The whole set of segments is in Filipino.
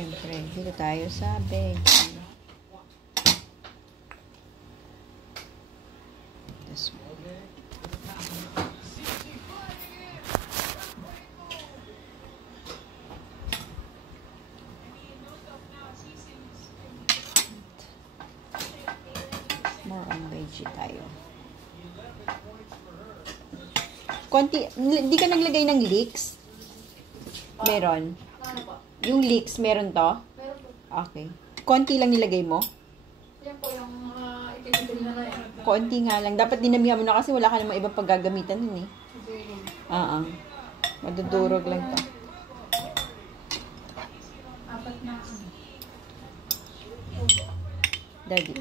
Siyempre, dito tayo sa veggie. This one. More on veggie tayo. Konti, di ka naglagay ng leeks? Meron. Yung leeks, meron to? Meron po. Okay. Konti lang nilagay mo? Yan po yung itinibili na yan. Konti nga lang. Dapat dinamihan mo na kasi wala ka namang ibang paggagamitan nun eh. Madudurog lang to. Apat na. Daddy.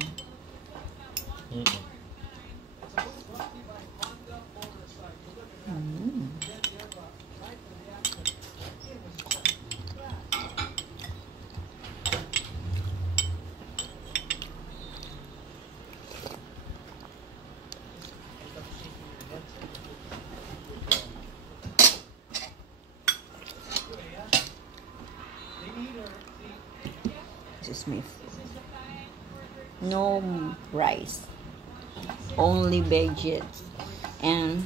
This is my food. No rice. Only veggies. And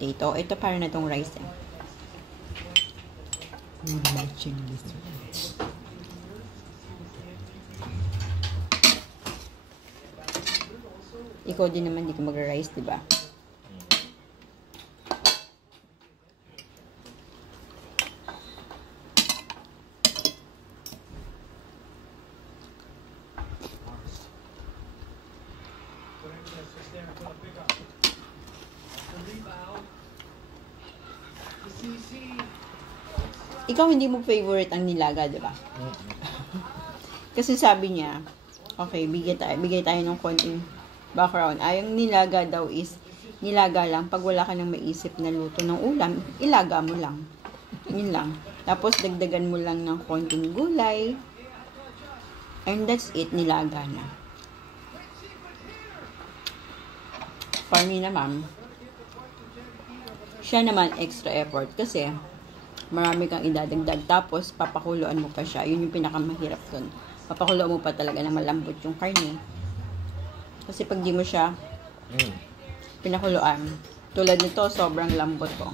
potato. Ito para na tong rice eh. Matching this rice. Ikaw din naman di ka mag-rice, diba? Ikaw hindi mo favorite ang nilaga, di ba? Kasi sabi niya, okay, bigay tayo ng konting background. Yung nilaga daw is, nilaga lang. Pag wala ka nang maisip na luto ng ulam, ilaga mo lang. Yun lang. Tapos, dagdagan mo lang ng konting gulay. And that's it, nilaga na. For me naman, siya naman extra effort kasi marami kang idadagdag tapos papakuloan mo pa siya. Yun yung pinakamahirap dun. Papakuloan mo pa talaga na malambot yung karne. Kasi pag di mo siya pinakuloan, tulad nito, sobrang lambot ko.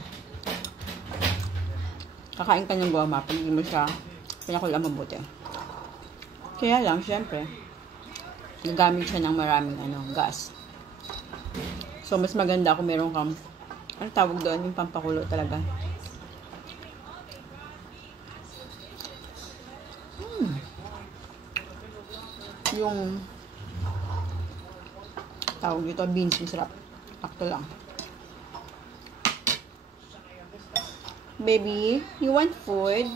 Kakain ka ng goma pag di mo siya pinakuloan mabuti. Kaya lang, syempre, gagamit siya ng maraming gas. So, mas maganda kung meron kang, ano tawag doon, yung pampakulo talaga. Yung tawag dito, beans, masarap. Akto lang. Baby, you want food?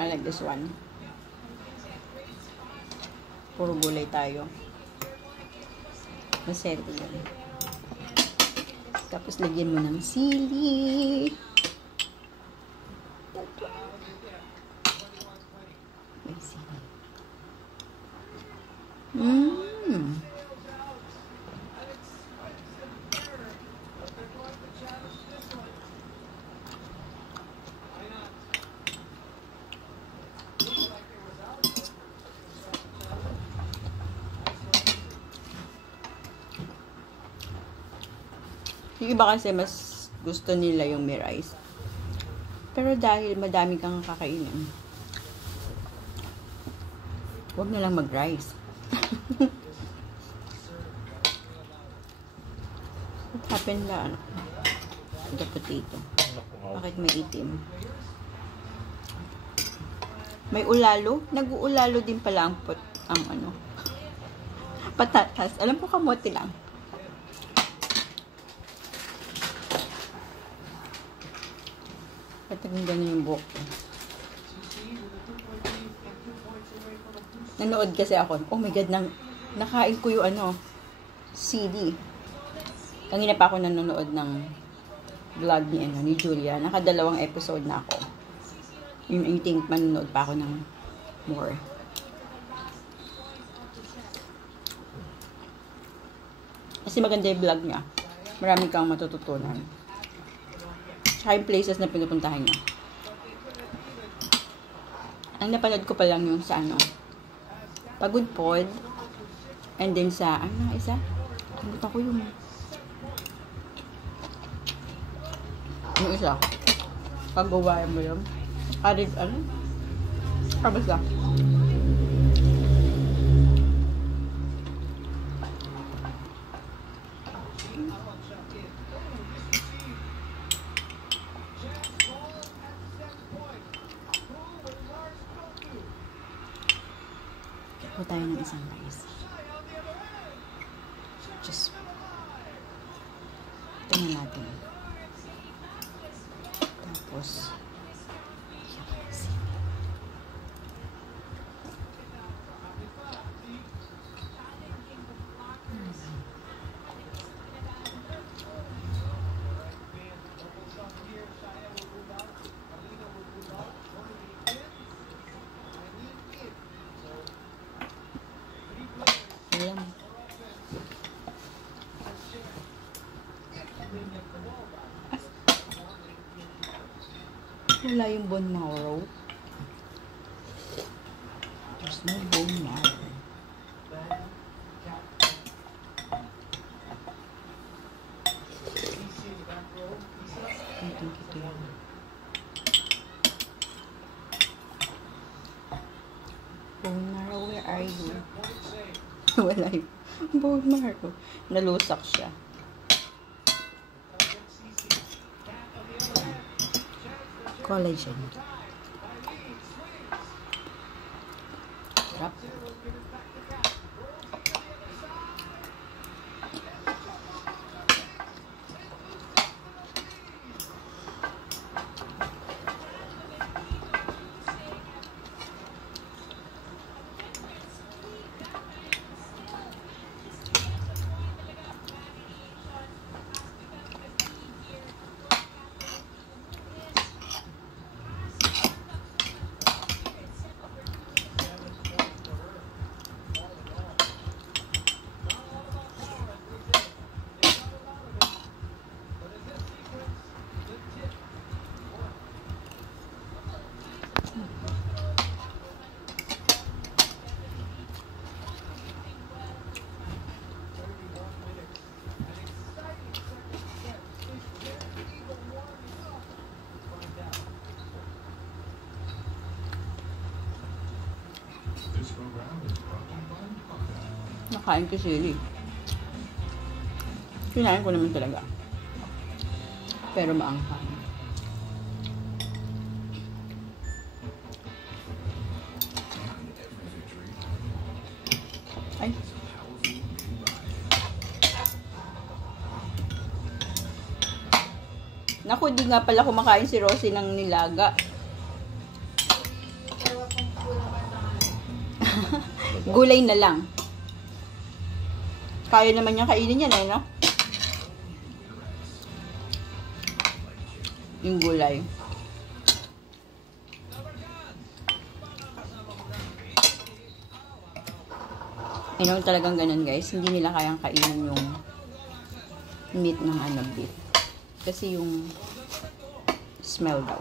I like this one. Puro gulay tayo. Maserte yun. Tapos lagyan mo ng sili. May sili. Yung iba kasi mas gusto nila yung may rice. Pero dahil madami kang kakainin, huwag na lang mag-rice. What happened na? The potato. Bakit may itim? May ulalo? Nag-uulalo din pala ang patatas. Alam ko kamote lang. Patagin ganyan yung buhok ko. Nanood kasi ako. Oh my God, nakain ko yung CD. Kanina pa ako nanonood ng vlog ni Julia. Nakadalawang episode na ako. I think manonood pa ako ng more. Kasi maganda yung vlog niya. Marami kang matututunan. Tsaka yung places na pinupuntahan niya. Ang napanood ko pa lang yung sa ano, Pagod Pod. And then sa, ano na isa? Kalimutan ko yung isa. Pag-uwayan mo yun. Arid, ano? Basta. Kuha tayo ng isang rice. Just tingnan natin. Tapos alam. Wala yung bone marrow. There's no bone marrow. I think ito yun. Bone marrow, where are you? Wala yung bone marrow. Nalusak siya. Collagen. Sarap. Nakain ko sili. Kinain ko naman talaga. Pero maanghang. Ay. Naku, di nga pala kumakain si Rosie ng nilaga. Gulay na lang. Kaya naman niyang kainin yan eh, no? Yung gulay. Ayun talagang ganun guys. Hindi nila kayang kainin yung meat ng beef. Kasi yung smell daw.